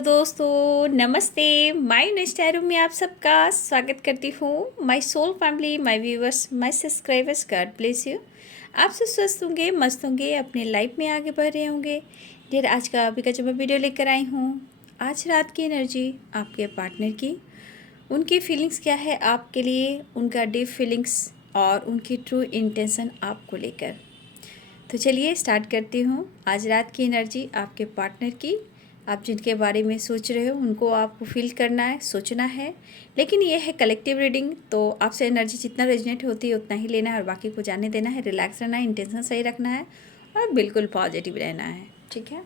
Hello दोस्तों, नमस्ते। My next room में आप सबका स्वागत करती हूँ। My soul family, my viewers, my subscribers, God bless you. आप सब स्वस्थ होंगे, मस्त होंगे, अपने लाइफ में आगे बढ़ रहे होंगे। डेर आज का अभी का जो मैं वीडियो लेकर आई हूँ, आज रात की एनर्जी आपके पार्टनर की, उनकी फीलिंग्स क्या है आपके लिए, उनका डीप फीलिंग्स और उनकी ट्रू इंटेंशन आपको लेकर। तो चलिए स्टार्ट करती हूँ। आज रात की एनर्जी आपके पार्टनर की, आप जिनके बारे में सोच रहे हो उनको आपको फील करना है, सोचना है। लेकिन ये है कलेक्टिव रीडिंग, तो आपसे एनर्जी जितना रेजोनेट होती है उतना ही लेना है और बाकी को जाने देना है। रिलैक्स रहना है, इंटेंशन सही रखना है और बिल्कुल पॉजिटिव रहना है, ठीक है।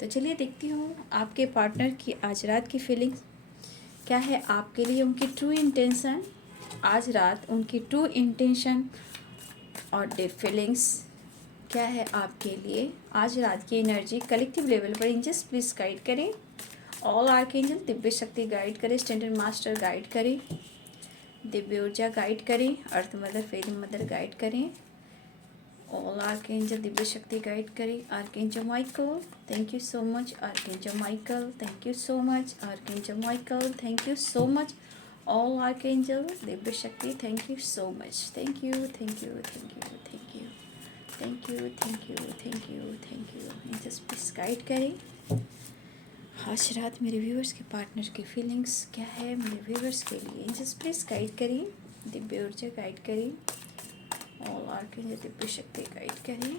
तो चलिए देखती हूँ आपके पार्टनर की आज रात की फीलिंग्स क्या है आपके लिए, उनकी ट्रू इंटेंशन आज रात, उनकी ट्रू इंटेंशन और डीप फीलिंग्स क्या है आपके लिए आज रात की एनर्जी कलेक्टिव लेवल पर। एंजल्स प्लीज गाइड करें, ऑल आर्कएंजल दिव्य शक्ति गाइड करें, स्टैंडर्ड मास्टर गाइड करें, दिव्य ऊर्जा गाइड करें, अर्थ मदर, फेरी मदर गाइड करें, ऑल आर्कएंजल दिव्य शक्ति गाइड करें। Archangel Michael, thank you so much. Archangel Michael, thank you so much. Archangel Michael, thank you so much. All archangel Divya शक्ति, thank you so much. Thank you, thank you, thank you, thank you, thank you, thank you, thank you, thank you. Just please guide करें आज रात मेरे viewers के partner की feelings क्या है मेरे व्यूअर्स के लिए। जस्ट प्लीज गाइड करें, दिव्य ऊर्जा गाइड करें, ऑल आर्कएंजल दिव्य शक्ति गाइड करें।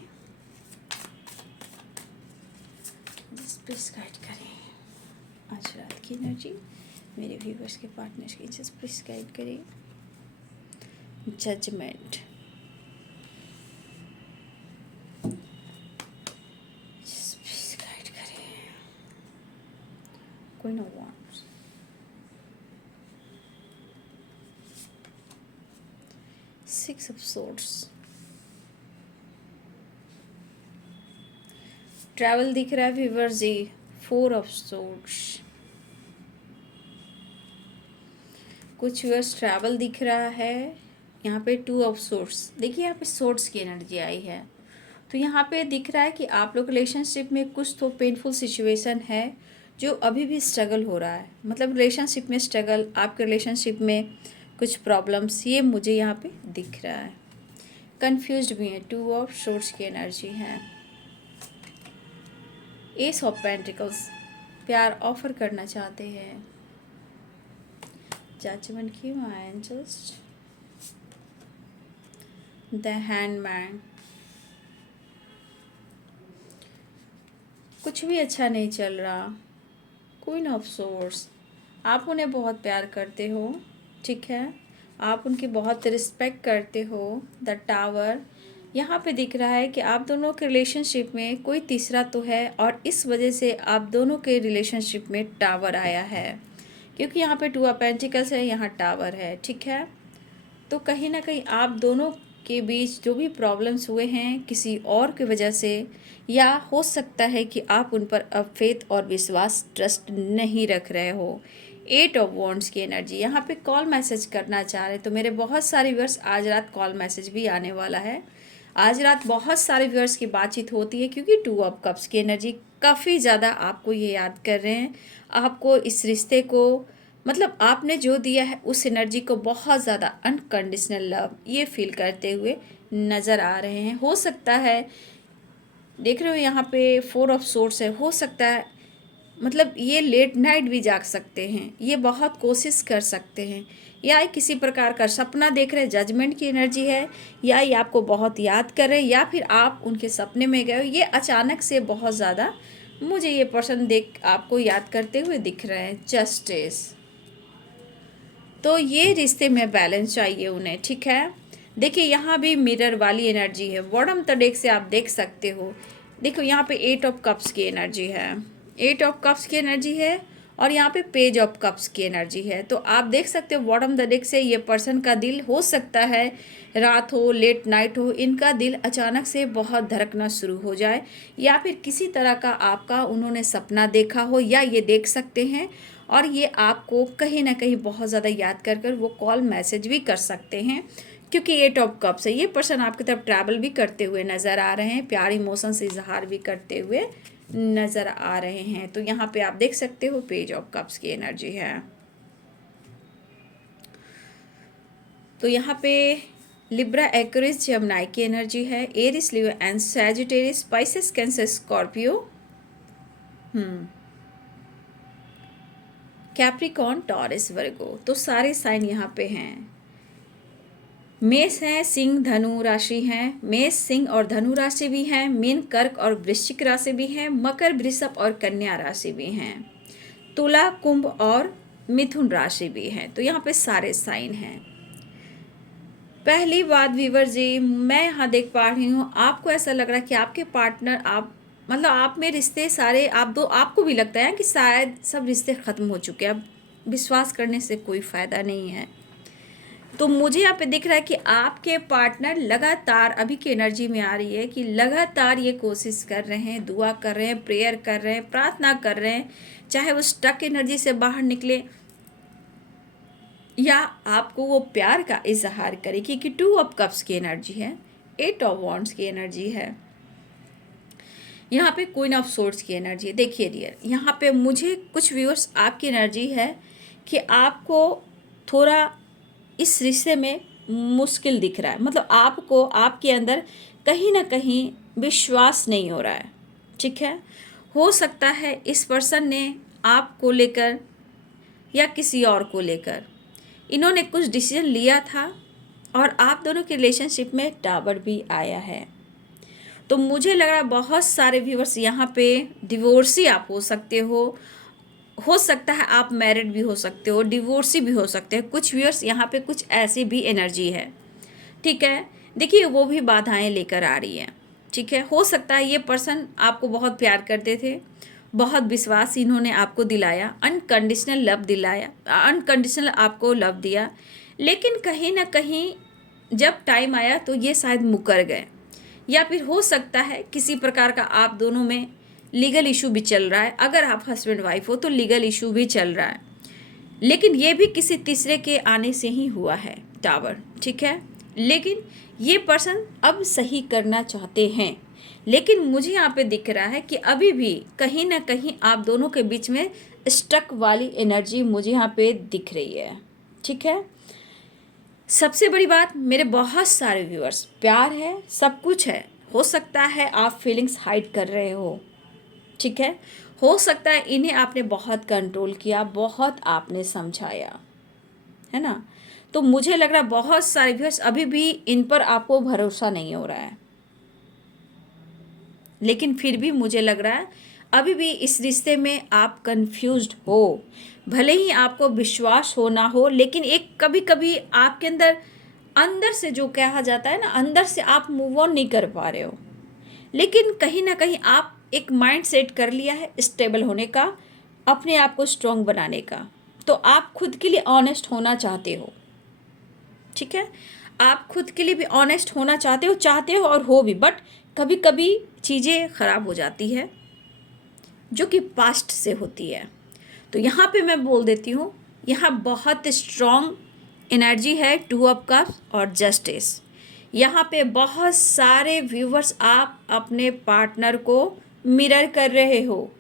जस्ट प्लीज गाइड करें आज रात की एनर्जी मेरे व्यूअर्स के पार्टनर की। जस्ट प्लीज गाइड करें। Judgement, Queen of Wands, Six of Swords, travel दिख रहा है viewer ji, four of swords, कुछ व्यूअर्स ट्रैवल दिख रहा है। यहाँ पे टू ऑफ सोर्ड्स, देखिए यहाँ पे सोर्ड्स की एनर्जी आई है। तो यहाँ पे दिख रहा है कि आप लोग रिलेशनशिप में कुछ तो पेनफुल सिचुएशन है जो अभी भी स्ट्रगल हो रहा है, मतलब रिलेशनशिप में स्ट्रगल, आपके रिलेशनशिप में कुछ प्रॉब्लम्स, ये मुझे यहाँ पे दिख रहा है। कंफ्यूज्ड भी है, टू ऑफ सोर्ड्स की एनर्जी है। एस ऑफ पेंटिकल्स, प्यार ऑफर करना चाहते हैं। जजमेंट की एंजल्स, द हैंडमैन, कुछ भी अच्छा नहीं चल रहा। क्वीन ऑफ सोर्ड्स, आप उन्हें बहुत प्यार करते हो, ठीक है, आप उनकी बहुत रिस्पेक्ट करते हो। द टावर, यहाँ पे दिख रहा है कि आप दोनों के रिलेशनशिप में कोई तीसरा तो है और इस वजह से आप दोनों के रिलेशनशिप में टावर आया है, क्योंकि यहाँ पे टू ऑफ पेंटिकल्स है, यहाँ टावर है, ठीक है। तो कहीं ना कहीं आप दोनों के बीच जो भी प्रॉब्लम्स हुए हैं किसी और की वजह से, या हो सकता है कि आप उन पर अब फेथ और विश्वास, ट्रस्ट नहीं रख रहे हो। एट ऑफ वॉन्ड्स की एनर्जी, यहाँ पे कॉल मैसेज करना चाह रहे हैं तो मेरे बहुत सारे व्यूअर्स आज रात कॉल मैसेज भी आने वाला है। आज रात बहुत सारे व्यूअर्स की बातचीत होती है, क्योंकि टू ऑफ कप्स की एनर्जी काफ़ी ज़्यादा आपको ये याद कर रहे हैं, आपको इस रिश्ते को, मतलब आपने जो दिया है उस एनर्जी को बहुत ज़्यादा अनकंडीशनल लव ये फील करते हुए नज़र आ रहे हैं। हो सकता है, देख रहे हो यहाँ पे फोर ऑफ सोर्ड्स है, हो सकता है मतलब ये लेट नाइट भी जाग सकते हैं, ये बहुत कोशिश कर सकते हैं, या किसी प्रकार का सपना देख रहे हैं, जजमेंट की एनर्जी है, या ये आपको बहुत याद कर रहे हैं, या फिर आप उनके सपने में गए हो। ये अचानक से बहुत ज़्यादा मुझे ये पर्सन देख आपको याद करते हुए दिख रहे हैं। जस्टिस, तो ये रिश्ते में बैलेंस चाहिए उन्हें, ठीक है। देखिए यहाँ भी मिरर वाली एनर्जी है, बॉटम द डेक से आप देख सकते हो। देखो यहाँ पे एट ऑफ कप्स की एनर्जी है, एट ऑफ कप्स की एनर्जी है, और यहाँ पे पेज ऑफ कप्स की एनर्जी है। तो आप देख सकते हो बॉटम द डेक से ये पर्सन का दिल, हो सकता है रात हो, लेट नाइट हो, इनका दिल अचानक से बहुत धड़कना शुरू हो जाए, या फिर किसी तरह का आपका उन्होंने सपना देखा हो, या ये देख सकते हैं और ये आपको कहीं ना कहीं बहुत ज़्यादा याद कर कर वो कॉल मैसेज भी कर सकते हैं, क्योंकि एट ऑफ कप्स है। ये पर्सन आपकी तरफ ट्रैवल भी करते हुए नज़र आ रहे हैं, प्यार इमोशंस इजहार भी करते हुए नज़र आ रहे हैं। तो यहाँ पे आप देख सकते हो पेज ऑफ कप्स की एनर्जी है। तो यहाँ पे लिब्रा, एक्वेरियस, जेमिनी की एनर्जी है, Aries, Leo and Sagittarius, Pisces, Cancer, Scorpio, Capricorn, Taurus, Virgo. तो सारे साइन यहाँ पे हैं। मेष है, सिंह, धनु राशि हैं, मेष, सिंह और धनु राशि भी हैं, मीन, कर्क और वृश्चिक राशि भी हैं, मकर, वृषभ और कन्या राशि भी हैं, तुला, कुंभ और मिथुन राशि भी हैं। तो यहाँ पे सारे साइन हैं। पहली बात वीवर जी, मैं यहाँ देख पा रही हूँ आपको ऐसा लग रहा है कि आपके पार्टनर, आप मतलब आप में रिश्ते सारे, आपको भी लगता है कि शायद सब रिश्ते ख़त्म हो चुके हैं, अब विश्वास करने से कोई फ़ायदा नहीं है। तो मुझे यहाँ पे दिख रहा है कि आपके पार्टनर लगातार, अभी की एनर्जी में आ रही है कि लगातार ये कोशिश कर रहे हैं, दुआ कर रहे हैं, प्रेयर कर रहे हैं, प्रार्थना कर रहे हैं, चाहे वो स्टक एनर्जी से बाहर निकले या आपको वो प्यार का इजहार करे, क्योंकि 2 ऑफ कप्स की एनर्जी है, 8 ऑफ वॉन्ड्स की एनर्जी है, यहाँ पे क्वीन ऑफ सोर्ड्स की एनर्जी है। देखिए डियर, यहाँ पे मुझे कुछ व्यूअर्स आपकी एनर्जी है कि आपको थोड़ा इस रिश्ते में मुश्किल दिख रहा है, मतलब आपको आपके अंदर कहीं ना कहीं विश्वास नहीं हो रहा है। ठीक है, हो सकता है इस पर्सन ने आपको लेकर या किसी और को लेकर इन्होंने कुछ डिसीजन लिया था और आप दोनों के रिलेशनशिप में टावर भी आया है। तो मुझे लग रहा है बहुत सारे व्यूअर्स यहाँ पे डिवोर्सी आप हो सकते हो सकता है आप मैरिड भी हो सकते हो, डिवोर्सी भी हो सकते हैं। कुछ व्यूअर्स यहाँ पे कुछ ऐसी भी एनर्जी है। ठीक है, देखिए वो भी बाधाएं लेकर आ रही हैं। ठीक है, हो सकता है ये पर्सन आपको बहुत प्यार करते थे, बहुत विश्वास इन्होंने आपको दिलाया, अनकंडीशनल लव दिलाया, अनकंडीशनल आपको लव दिया, लेकिन कहीं ना कहीं जब टाइम आया तो ये शायद मुकर गए, या फिर हो सकता है किसी प्रकार का आप दोनों में लीगल इशू भी चल रहा है। अगर आप हस्बैंड वाइफ हो तो लीगल इशू भी चल रहा है, लेकिन ये भी किसी तीसरे के आने से ही हुआ है टावर। ठीक है, लेकिन ये पर्सन अब सही करना चाहते हैं, लेकिन मुझे यहाँ पे दिख रहा है कि अभी भी कहीं ना कहीं आप दोनों के बीच में स्टक वाली एनर्जी मुझे यहाँ पे दिख रही है। ठीक है, सबसे बड़ी बात, मेरे बहुत सारे व्यूअर्स, प्यार है, सब कुछ है, हो सकता है आप फीलिंग्स हाइड कर रहे हो। ठीक है, हो सकता है इन्हें आपने बहुत कंट्रोल किया, बहुत आपने समझाया, है ना। तो मुझे लग रहा है बहुत सारे व्यूअर्स अभी भी इन पर आपको भरोसा नहीं हो रहा है, लेकिन फिर भी मुझे लग रहा है अभी भी इस रिश्ते में आप कंफ्यूज्ड हो। भले ही आपको विश्वास हो ना हो, लेकिन एक कभी कभी आपके अंदर से जो कहा जाता है ना, अंदर से आप मूव ऑन नहीं कर पा रहे हो, लेकिन कहीं ना कहीं आप एक माइंड सेट कर लिया है स्टेबल होने का, अपने आप को स्ट्रॉन्ग बनाने का। तो आप खुद के लिए ऑनेस्ट होना चाहते हो। ठीक है, आप खुद के लिए भी ऑनेस्ट होना चाहते हो और हो भी, बट कभी कभी चीज़ें ख़राब हो जाती है जो कि पास्ट से होती है। तो यहाँ पे मैं बोल देती हूँ, यहाँ बहुत स्ट्रॉन्ग एनर्जी है 2 ऑफ कप्स और जस्टिस। यहाँ पे बहुत सारे व्यूवर्स आप अपने पार्टनर को मिरर कर रहे हो।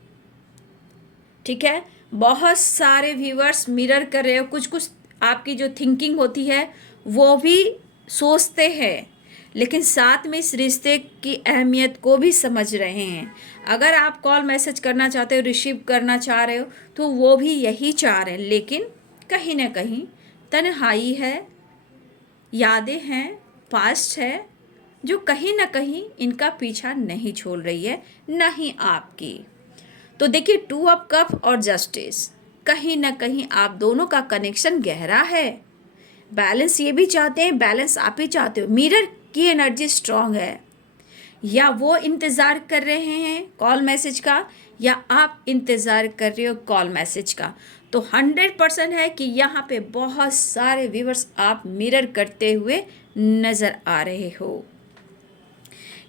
ठीक है, बहुत सारे व्यूवर्स मिरर कर रहे हो, कुछ आपकी जो थिंकिंग होती है वो भी सोचते हैं, लेकिन साथ में इस रिश्ते की अहमियत को भी समझ रहे हैं। अगर आप कॉल मैसेज करना चाहते हो, रिसीव करना चाह रहे हो, तो वो भी यही चाह रहे हैं, लेकिन कहीं ना कहीं तन्हाई है, यादें हैं, पास्ट है, जो कहीं ना कहीं इनका पीछा नहीं छोड़ रही है, ना ही आपकी। तो देखिए 2 ऑफ कप और जस्टिस, कहीं ना कहीं आप दोनों का कनेक्शन गहरा है। बैलेंस ये भी चाहते हैं, बैलेंस आप ही चाहते हो। मिरर की एनर्जी स्ट्रांग है, या वो इंतज़ार कर रहे हैं कॉल मैसेज का, या आप इंतज़ार कर रहे हो कॉल मैसेज का। तो 100% है कि यहाँ पे बहुत सारे व्यूअर्स आप मिरर करते हुए नज़र आ रहे हो,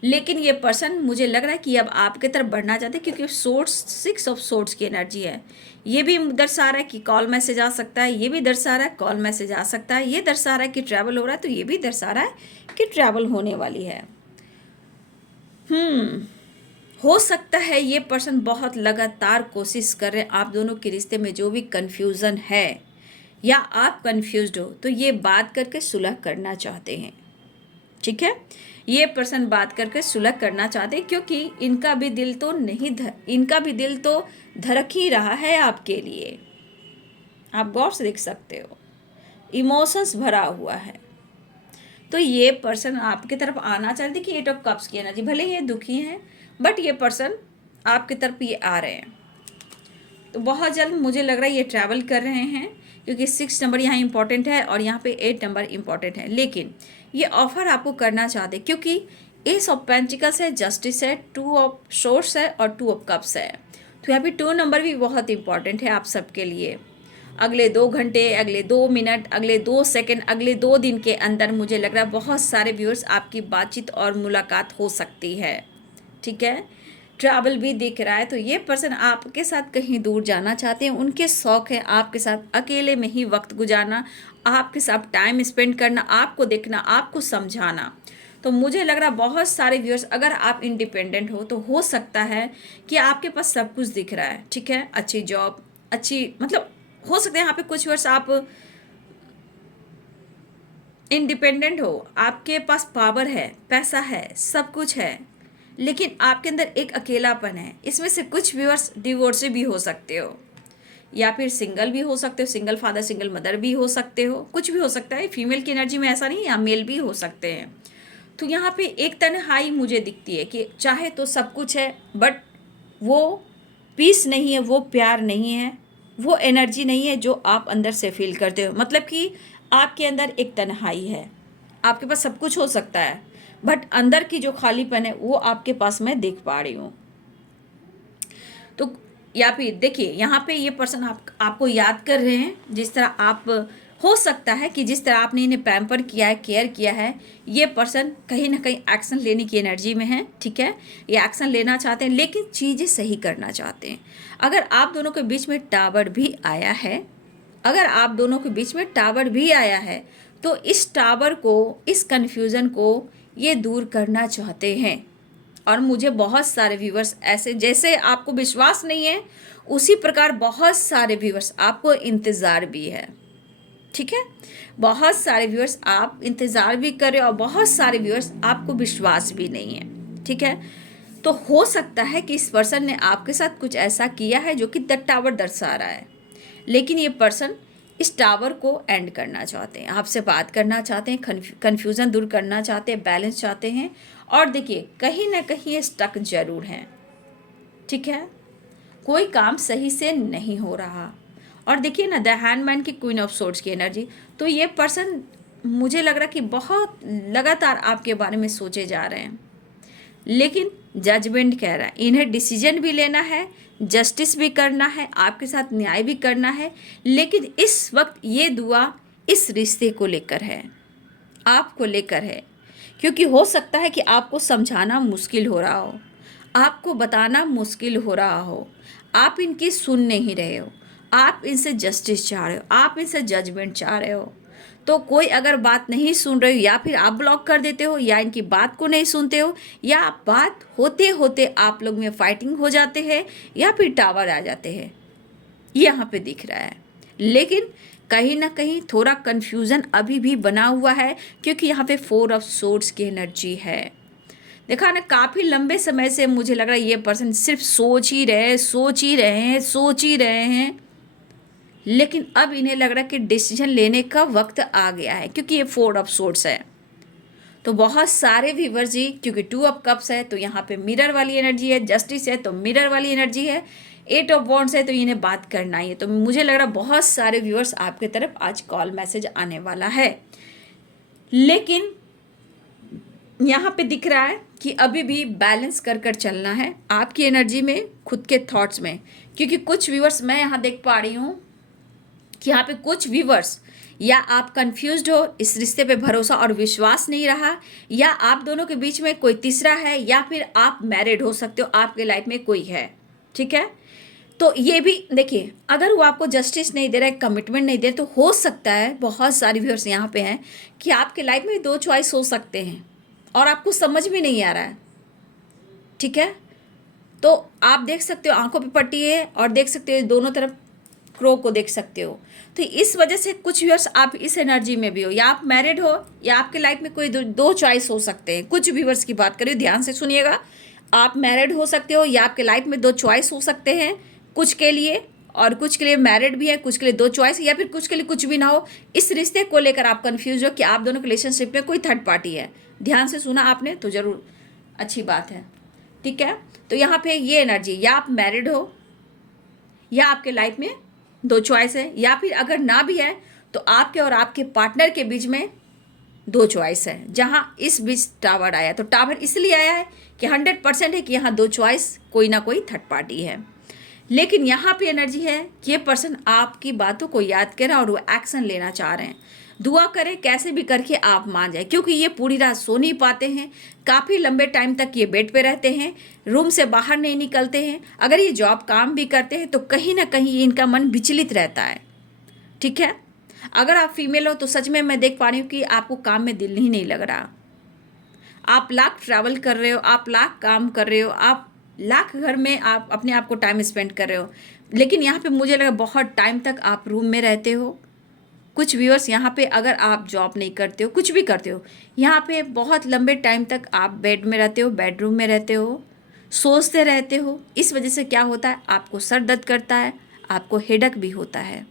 लेकिन ये पर्सन मुझे लग रहा है कि अब आपके तरफ बढ़ना चाहते हैं, क्योंकि सोर्स 6 ऑफ सोर्स की एनर्जी है। ये भी दर्शा रहा है कि कॉल मैसेज आ सकता है, ये भी दर्शा रहा है कॉल मैसेज आ सकता है, ये दर्शा रहा है कि ट्रैवल हो रहा है, तो ये भी दर्शा रहा है कि ट्रैवल होने वाली है। हो सकता है ये पर्सन बहुत लगातार कोशिश कर रहे हैं आप दोनों के रिश्ते में जो भी कन्फ्यूज़न है या आप कन्फ्यूज्ड हो तो ये बात करके सुलह करना चाहते हैं। ठीक है, ये पर्सन बात करके सुलह करना चाहते हैं क्योंकि इनका भी दिल तो इनका भी दिल तो धड़क ही रहा है आपके लिए। आप गौर से देख सकते हो, इमोशंस भरा हुआ है। तो ये पर्सन आपकी तरफ आना चाहते कि 8 ऑफ कप्स की एनर्जी, भले ये दुखी हैं बट ये पर्सन आपकी तरफ ये आ रहे हैं। तो बहुत जल्द मुझे लग रहा है ये ट्रैवल कर रहे हैं क्योंकि 6 नंबर यहाँ इंपॉर्टेंट है और यहाँ पे 8 नंबर इंपॉर्टेंट है। लेकिन ये ऑफर आपको करना चाहते क्योंकि एस ऑफ पेंटिकल्स है, जस्टिस है, 2 ऑफ सोर्स है और 2 ऑफ कप्स है। तो यहाँ पे 2 नंबर भी बहुत इंपॉर्टेंट है आप सबके लिए। अगले 2 घंटे, अगले 2 मिनट, अगले 2 सेकंड, अगले 2 दिन के अंदर मुझे लग रहा है बहुत सारे व्यूअर्स आपकी बातचीत और मुलाकात हो सकती है। ठीक है, ट्रैवल भी दिख रहा है। तो ये पर्सन आपके साथ कहीं दूर जाना चाहते हैं, उनके शौक है आपके साथ अकेले में ही वक्त गुजारना, आपके साथ टाइम स्पेंड करना, आपको देखना, आपको समझाना। तो मुझे लग रहा है बहुत सारे व्यूअर्स, अगर आप इंडिपेंडेंट हो तो हो सकता है कि आपके पास सब कुछ दिख रहा है। ठीक है, अच्छी जॉब, अच्छी मतलब हो सकता है यहाँ पे कुछ व्यूअर्स आप इंडिपेंडेंट हो, आपके पास पावर है, पैसा है, सब कुछ है, लेकिन आपके अंदर एक अकेलापन है। इसमें से कुछ व्यूअर्स डिवोर्सी भी हो सकते हो या फिर सिंगल भी हो सकते हो, सिंगल फादर सिंगल मदर भी हो सकते हो, कुछ भी हो सकता है। फीमेल की एनर्जी में ऐसा नहीं, या मेल भी हो सकते हैं। तो यहाँ पे एक तन्हाई मुझे दिखती है कि चाहे तो सब कुछ है बट वो पीस नहीं है, वो प्यार नहीं है, वो एनर्जी नहीं है जो आप अंदर से फील करते हो। मतलब कि आपके अंदर एक तन्हाई है, आपके पास सब कुछ हो सकता है बट अंदर की जो खालीपन है वो आपके पास मैं देख पा रही हूँ। तो या फिर देखिए यहाँ पे ये पर्सन आपको याद कर रहे हैं। जिस तरह आप, हो सकता है कि जिस तरह आपने इन्हें पैम्पर किया है, केयर किया है, ये पर्सन कहीं ना कहीं एक्शन लेने की एनर्जी में है। ठीक है, ये एक्शन लेना चाहते हैं लेकिन चीज़ें सही करना चाहते हैं। अगर आप दोनों के बीच में टावर भी आया है, अगर आप दोनों के बीच में टावर भी आया है तो इस टावर को, इस कन्फ्यूज़न को ये दूर करना चाहते हैं। और मुझे बहुत सारे व्यूवर्स ऐसे, जैसे आपको विश्वास नहीं है उसी प्रकार बहुत सारे व्यूवर्स आपको इंतज़ार भी है। ठीक है, बहुत सारे व्यूअर्स आप इंतज़ार भी कर रहे हो और बहुत सारे व्यूअर्स आपको विश्वास भी नहीं है। ठीक है, तो हो सकता है कि इस पर्सन ने आपके साथ कुछ ऐसा किया है जो कि द टावर दर्शा रहा है, लेकिन ये पर्सन इस टावर को एंड करना चाहते हैं, आपसे बात करना चाहते हैं, कन्फ्यूज़न दूर करना चाहते हैं, बैलेंस चाहते हैं। और देखिए कहीं ना कहीं ये स्टक जरूर हैं। ठीक है, कोई काम सही से नहीं हो रहा। और देखिए ना, द हैंडमैन की क्वीन ऑफ सोर्ड्स की एनर्जी, तो ये पर्सन मुझे लग रहा है कि बहुत लगातार आपके बारे में सोचे जा रहे हैं, लेकिन जजमेंट कह रहा है इन्हें डिसीजन भी लेना है, जस्टिस भी करना है, आपके साथ न्याय भी करना है। लेकिन इस वक्त ये दुआ इस रिश्ते को लेकर है, आपको लेकर है, क्योंकि हो सकता है कि आपको समझाना मुश्किल हो रहा हो, आपको बताना मुश्किल हो रहा हो, आप इनकी सुन नहीं रहे हो, आप इनसे जस्टिस चाह रहे हो, आप इनसे जजमेंट चाह रहे हो। तो कोई अगर बात नहीं सुन रहे हो, या फिर आप ब्लॉक कर देते हो, या इनकी बात को नहीं सुनते हो, या बात होते होते आप लोग में फाइटिंग हो जाते हैं, या फिर टावर आ जाते हैं, यहाँ पे दिख रहा है। लेकिन कहीं ना कहीं थोड़ा कन्फ्यूज़न अभी भी बना हुआ है क्योंकि यहाँ पे 4 ऑफ सोर्ड्स की एनर्जी है। देखा ना, काफ़ी लंबे समय से मुझे लग रहा है ये पर्सन सिर्फ सोच ही रहे हैं, लेकिन अब इन्हें लग रहा है कि डिसीजन लेने का वक्त आ गया है क्योंकि ये 4 ऑफ सोर्ड्स है। तो बहुत सारे व्यूअर जी, क्योंकि 2 ऑफ कप्स है तो यहाँ पे मिरर वाली एनर्जी है, जस्टिस है तो मिरर वाली एनर्जी है, 8 ऑफ वॉन्ड्स है तो इन्हें बात करना ही है। तो मुझे लग रहा है बहुत सारे व्यूअर्स आपके तरफ आज कॉल मैसेज आने वाला है। लेकिन यहाँ पे दिख रहा है कि अभी भी बैलेंस कर कर चलना है आपकी एनर्जी में, खुद के थॉट्स में, क्योंकि कुछ व्यूअर्स मैं यहाँ देख पा रही हूँ कि यहाँ पे कुछ व्यूअर्स, या आप कंफ्यूज्ड हो, इस रिश्ते पे भरोसा और विश्वास नहीं रहा, या आप दोनों के बीच में कोई तीसरा है, या फिर आप मैरिड हो सकते हो, आपके लाइफ में कोई है। ठीक है, तो ये भी देखिए, अगर वो आपको जस्टिस नहीं दे रहा है, कमिटमेंट नहीं दे रहा, तो हो सकता है बहुत सारे व्यूअर्स यहाँ पे हैं कि आपके लाइफ में 2 चॉइस हो सकते हैं और आपको समझ में नहीं आ रहा है। ठीक है, तो आप देख सकते हो आंखों पे पट्टी है और देख सकते हो दोनों तरफ क्रो को देख सकते हो। तो इस वजह से कुछ व्यूअर्स आप इस एनर्जी में भी हो, या आप मैरिड हो या आपके लाइफ में कोई दो चॉइस हो सकते हैं। कुछ व्यूअर्स की बात करिए, ध्यान से सुनिएगा। आप मैरिड हो सकते हो या आपके लाइफ में दो चॉइस हो सकते हैं कुछ के लिए, और कुछ के लिए मैरिड भी है, कुछ के लिए दो चॉइस, या फिर कुछ के लिए कुछ भी ना हो। इस रिश्ते को लेकर आप कंफ्यूज हो कि आप दोनों के रिलेशनशिप में कोई थर्ड पार्टी है। ध्यान से सुना आपने तो जरूर अच्छी बात है, ठीक है। तो यहाँ पे ये एनर्जी, या आप मैरिड हो या आपके लाइफ में दो चॉइस है, या फिर अगर ना भी है तो आपके और आपके पार्टनर के बीच में दो चॉइस है। जहाँ इस बीच टावर आया, तो टावर इसलिए आया है कि 100% है कि यहाँ दो चॉइस, कोई ना कोई थर्ड पार्टी है। लेकिन यहाँ पे एनर्जी है कि ये पर्सन आपकी बातों को याद कर रहा है और वो एक्शन लेना चाह रहे हैं। दुआ करें कैसे भी करके आप मान जाए, क्योंकि ये पूरी रात सो नहीं पाते हैं, काफ़ी लंबे टाइम तक ये बेड पे रहते हैं, रूम से बाहर नहीं निकलते हैं। अगर ये जॉब काम भी करते हैं तो कहीं ना कहीं इनका मन विचलित रहता है, ठीक है। अगर आप फीमेल हो तो सच में मैं देख पा रही हूँ कि आपको काम में दिल ही नहीं लग रहा। आप लाख ट्रैवल कर रहे हो, आप लाख काम कर रहे हो, आप लाख घर में आप अपने आप को टाइम स्पेंड कर रहे हो, लेकिन यहाँ पे मुझे लगा बहुत टाइम तक आप रूम में रहते हो। कुछ व्यूअर्स यहाँ पे अगर आप जॉब नहीं करते हो, कुछ भी करते हो, यहाँ पे बहुत लंबे टाइम तक आप बेड में रहते हो, बेडरूम में रहते हो, सोचते रहते हो। इस वजह से क्या होता है, आपको सर दर्द करता है, आपको हेडेक भी होता है,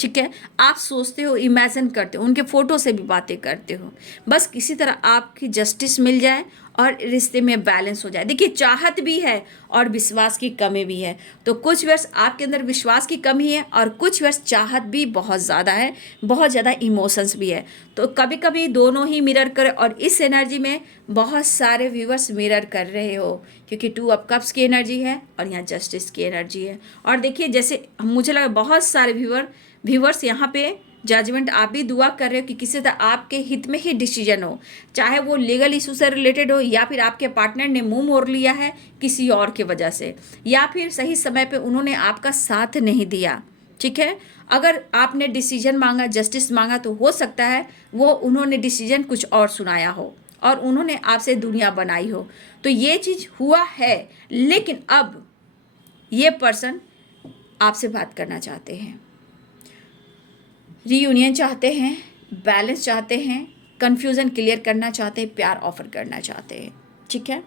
ठीक है। आप सोचते हो, इमेजिन करते हो, उनके फ़ोटो से भी बातें करते हो, बस किसी तरह आपकी जस्टिस मिल जाए और रिश्ते में बैलेंस हो जाए। देखिए, चाहत भी है और विश्वास की कमी भी है। तो कुछ वर्ष आपके अंदर विश्वास की कमी है और कुछ वर्ष चाहत भी बहुत ज़्यादा है, बहुत ज़्यादा इमोशंस भी है। तो कभी कभी दोनों ही मिरर करें, और इस एनर्जी में बहुत सारे व्यूवर्स मिरर कर रहे हो, क्योंकि 2 ऑफ कप्स की एनर्जी है और यहाँ जस्टिस की एनर्जी है। और देखिए, जैसे मुझे लगा बहुत सारे व्यूवर्स यहाँ पे जजमेंट आप भी दुआ कर रहे हो कि किसी तरह आपके हित में ही डिसीजन हो, चाहे वो लीगल इशू से रिलेटेड हो, या फिर आपके पार्टनर ने मुंह मोड़ लिया है किसी और की वजह से, या फिर सही समय पे उन्होंने आपका साथ नहीं दिया, ठीक है। अगर आपने डिसीजन मांगा, जस्टिस मांगा, तो हो सकता है वो उन्होंने डिसीजन कुछ और सुनाया हो और उन्होंने आपसे दुनिया बनाई हो। तो ये चीज़ हुआ है, लेकिन अब ये पर्सन आपसे बात करना चाहते हैं, रीयूनियन चाहते हैं, बैलेंस चाहते हैं, कन्फ्यूज़न क्लियर करना चाहते हैं, प्यार ऑफर करना चाहते हैं, ठीक है।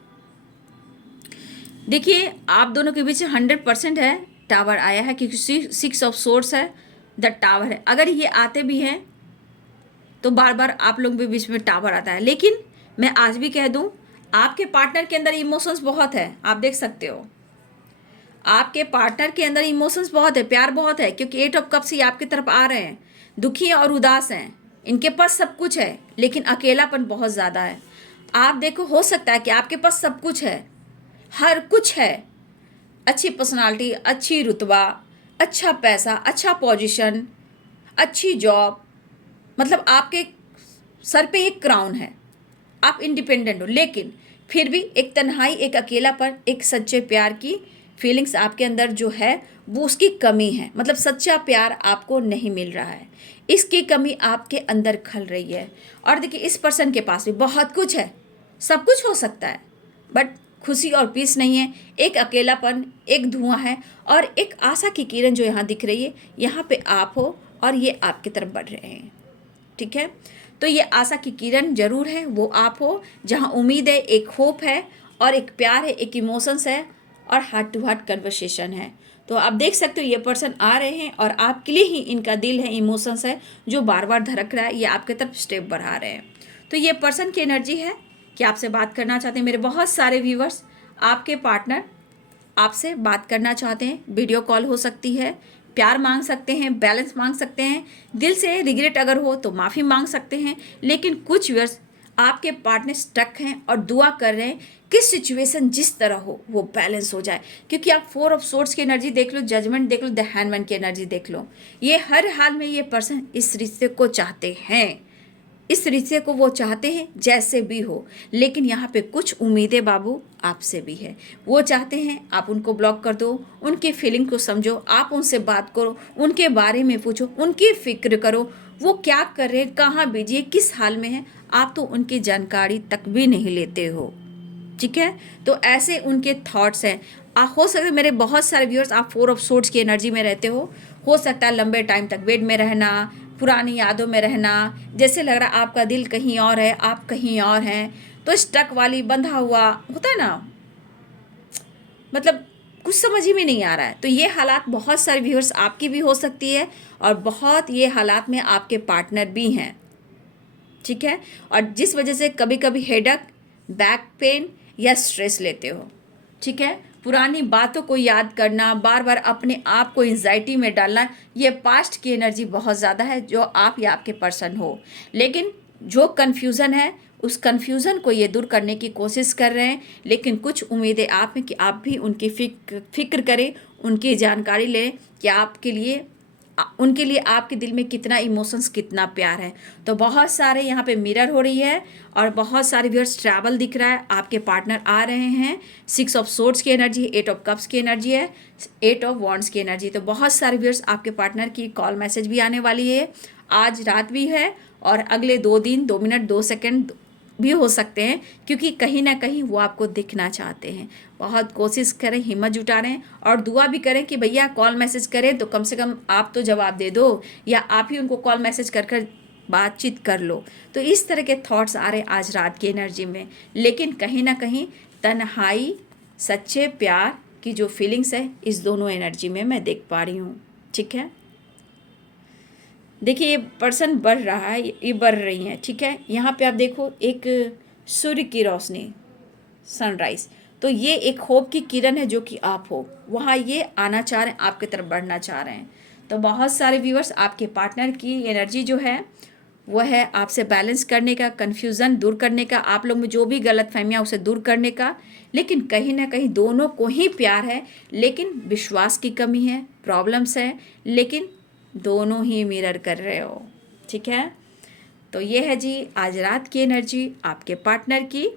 देखिए, आप दोनों के बीच 100% है, टावर आया है क्योंकि 6 ऑफ सोर्स है, द टावर है। अगर ये आते भी हैं तो बार बार आप लोगों के बीच में टावर आता है। लेकिन मैं आज भी कह दूं, आपके पार्टनर के अंदर इमोशंस बहुत है, आप देख सकते हो, आपके पार्टनर के अंदर इमोशंस बहुत है, प्यार बहुत है, क्योंकि 8 ऑफ कप्स ही आपकी तरफ आ रहे हैं, दुखी और उदास हैं। इनके पास सब कुछ है लेकिन अकेलापन बहुत ज़्यादा है। आप देखो, हो सकता है कि आपके पास सब कुछ है, हर कुछ है, अच्छी पर्सनालिटी, अच्छी रुतबा, अच्छा पैसा, अच्छा पोजीशन, अच्छी जॉब, मतलब आपके सर पे एक क्राउन है, आप इंडिपेंडेंट हो, लेकिन फिर भी एक तन्हाई, एक अकेलापन, एक सच्चे प्यार की फीलिंग्स आपके अंदर जो है वो उसकी कमी है। मतलब सच्चा प्यार आपको नहीं मिल रहा है, इसकी कमी आपके अंदर खल रही है। और देखिए, इस पर्सन के पास भी बहुत कुछ है, सब कुछ हो सकता है, बट खुशी और पीस नहीं है, एक अकेलापन, एक धुआं है, और एक आशा की किरण जो यहाँ दिख रही है, यहाँ पे आप हो और ये आपकी तरफ बढ़ रहे हैं, ठीक है। तो ये आशा की किरण जरूर है, वो आप हो, जहाँ उम्मीद है, एक होप है, और एक प्यार है, एक इमोशंस है, और हार्ट टू हार्ट कन्वर्सेशन है। तो आप देख सकते हो, ये पर्सन आ रहे हैं और आपके लिए ही इनका दिल है, इमोशंस है जो बार बार धड़क रहा है, ये आपके तरफ स्टेप बढ़ा रहे हैं। तो ये पर्सन की एनर्जी है कि आपसे बात करना चाहते हैं। मेरे बहुत सारे व्यूवर्स, आपके पार्टनर आपसे बात करना चाहते हैं, वीडियो कॉल हो सकती है, प्यार मांग सकते हैं, बैलेंस मांग सकते हैं, दिल से रिग्रेट अगर हो तो माफ़ी मांग सकते हैं। लेकिन कुछ व्यूअर्स, आपके पार्टनर स्टक हैं और दुआ कर रहे हैं कि सिचुएशन जिस तरह हो वो बैलेंस हो जाए, क्योंकि आप 4 ऑफ सोर्ड्स की एनर्जी देख लो, जजमेंट देख लो, द हैंडमैन की एनर्जी देख लो। ये हर हाल में ये पर्सन इस रिश्ते को चाहते हैं, इस रिश्ते को वो चाहते हैं जैसे भी हो। लेकिन यहाँ पे कुछ उम्मीदें बाबू आपसे भी है, वो चाहते हैं आप उनको ब्लॉक कर दो, उनकी फीलिंग को समझो, आप उनसे बात करो, उनके बारे में पूछो, उनकी फिक्र करो, वो क्या कर रहे हैं, कहाँ बिजी है, किस हाल में है, आप तो उनकी जानकारी तक भी नहीं लेते हो, ठीक है। तो ऐसे उनके थॉट्स हैं। हो सकता है मेरे बहुत सारे व्यूअर्स आप 4 ऑफ सोर्ड्स की एनर्जी में रहते हो सकता है लंबे टाइम तक बेड में रहना, पुरानी यादों में रहना, जैसे लग रहा है आपका दिल कहीं और है, आप कहीं और हैं, तो स्टक वाली बंधा हुआ होता है ना, मतलब कुछ समझ ही में नहीं आ रहा है। तो ये हालात बहुत सारे व्यूअर्स आपकी भी हो सकती है और बहुत ये हालात में आपके पार्टनर भी हैं, ठीक है। और जिस वजह से कभी कभी हेडेक, बैक पेन या स्ट्रेस लेते हो, ठीक है। पुरानी बातों को याद करना, बार बार अपने आप को एंजाइटी में डालना, ये पास्ट की एनर्जी बहुत ज़्यादा है जो आप या आपके पर्सन हो। लेकिन जो कन्फ्यूज़न है उस कन्फ्यूज़न को ये दूर करने की कोशिश कर रहे हैं, लेकिन कुछ उम्मीदें आप में कि आप भी उनकी फिक्र करें, उनकी जानकारी लें कि आपके लिए उनके लिए आपके दिल में कितना इमोशंस, कितना प्यार है। तो बहुत सारे यहाँ पे मिरर हो रही है और बहुत सारे व्यूअर्स ट्रैवल दिख रहा है, आपके पार्टनर आ रहे हैं। 6 ऑफ सोर्ड्स की एनर्जी, 8 ऑफ कप्स की एनर्जी है, 8 ऑफ वॉन्ड्स की एनर्जी। तो बहुत सारे व्यूअर्स आपके पार्टनर की कॉल मैसेज भी आने वाली है, आज रात भी है और अगले 2 दिन 2 मिनट 2 सेकेंड भी हो सकते हैं, क्योंकि कहीं ना कहीं वो आपको दिखना चाहते हैं। बहुत कोशिश करें, हिम्मत जुटा रहे हैं और दुआ भी करें कि भैया कॉल मैसेज करें तो कम से कम आप तो जवाब दे दो, या आप ही उनको कॉल मैसेज कर कर बातचीत कर लो। तो इस तरह के थॉट्स आ रहे हैं आज रात की एनर्जी में। लेकिन कहीं ना कहीं तन्हाई, सच्चे प्यार की जो फीलिंग्स है इस दोनों एनर्जी में मैं देख पा रही हूँ, ठीक है। देखिए ये पर्सन बढ़ रहा है, ये बढ़ रही हैं, ठीक है। यहाँ पे आप देखो एक सूर्य की रोशनी, सनराइज, तो ये एक होप की किरण है जो कि आप हो, वहाँ ये आना चाह रहे हैं, आपकी तरफ बढ़ना चाह रहे हैं। तो बहुत सारे व्यूअर्स आपके पार्टनर की एनर्जी जो है वो है आपसे बैलेंस करने का, कन्फ्यूज़न दूर करने का, आप लोग में जो भी गलत फहमियाँ उसे दूर करने का। लेकिन कहीं ना कहीं दोनों को ही प्यार है, लेकिन विश्वास की कमी है, प्रॉब्लम्स है, लेकिन दोनों ही मिरर कर रहे हो, ठीक है। तो ये है जी आज रात की एनर्जी आपके पार्टनर की।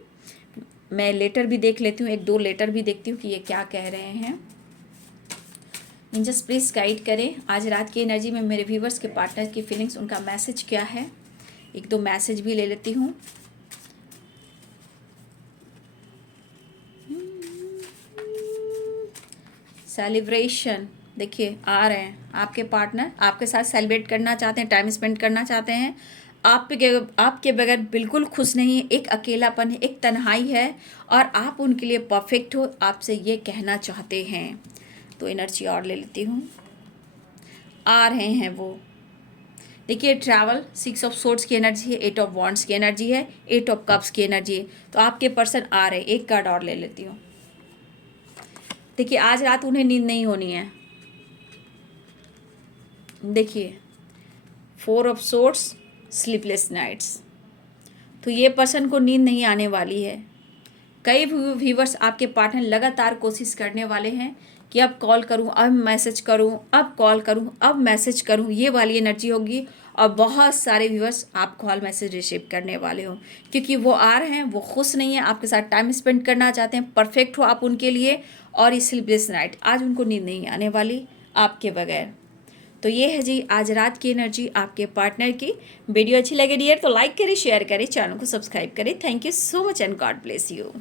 मैं लेटर भी देख लेती हूँ, 1-2 लेटर भी देखती हूँ कि ये क्या कह रहे हैं। एंजल्स प्लीज़ गाइड करें आज रात की एनर्जी में मेरे व्यूवर्स के पार्टनर की फीलिंग्स, उनका मैसेज क्या है। 1-2 मैसेज भी ले लेती हूँ। सेलिब्रेशन, देखिए आ रहे हैं आपके पार्टनर, आपके साथ सेलिब्रेट करना चाहते हैं, टाइम स्पेंड करना चाहते हैं। आपके बगैर बिल्कुल खुश नहीं है, एक अकेलापन है, एक तन्हाई है और आप उनके लिए परफेक्ट हो, आपसे ये कहना चाहते हैं। तो एनर्जी और ले लेती हूँ। आ रहे हैं वो, देखिए ट्रैवल, 6 ऑफ सोर्ड्स की एनर्जी है, 8 ऑफ वॉन्ड्स की एनर्जी है, 8 ऑफ कप्स की एनर्जी है। तो आपके पर्सन आ रहे हैं, एक कार्ड और ले लेती हूँ। देखिए आज रात उन्हें नींद नहीं होनी है। देखिए 4 ऑफ सोर्ड्स, स्लीपलेस नाइट्स, तो ये पर्सन को नींद नहीं आने वाली है। कई व्यूवर्स आपके पार्टनर लगातार कोशिश करने वाले हैं कि अब कॉल करूं, अब मैसेज करूं, अब कॉल करूं, अब मैसेज करूं, ये वाली एनर्जी होगी। और बहुत सारे व्यूवर्स आप कॉल मैसेज रिसीव करने वाले हो, क्योंकि वो आ रहे हैं, वो खुश नहीं है, आपके साथ टाइम स्पेंड करना चाहते हैं, परफेक्ट हो आप उनके लिए। और इस स्लीपलेस नाइट, आज उनको नींद नहीं आने वाली आपके बगैर। तो ये है जी आज रात की एनर्जी आपके पार्टनर की। वीडियो अच्छी लगे डियर तो लाइक करें, शेयर करें, चैनल को सब्सक्राइब करें। Thank you so much and God bless you.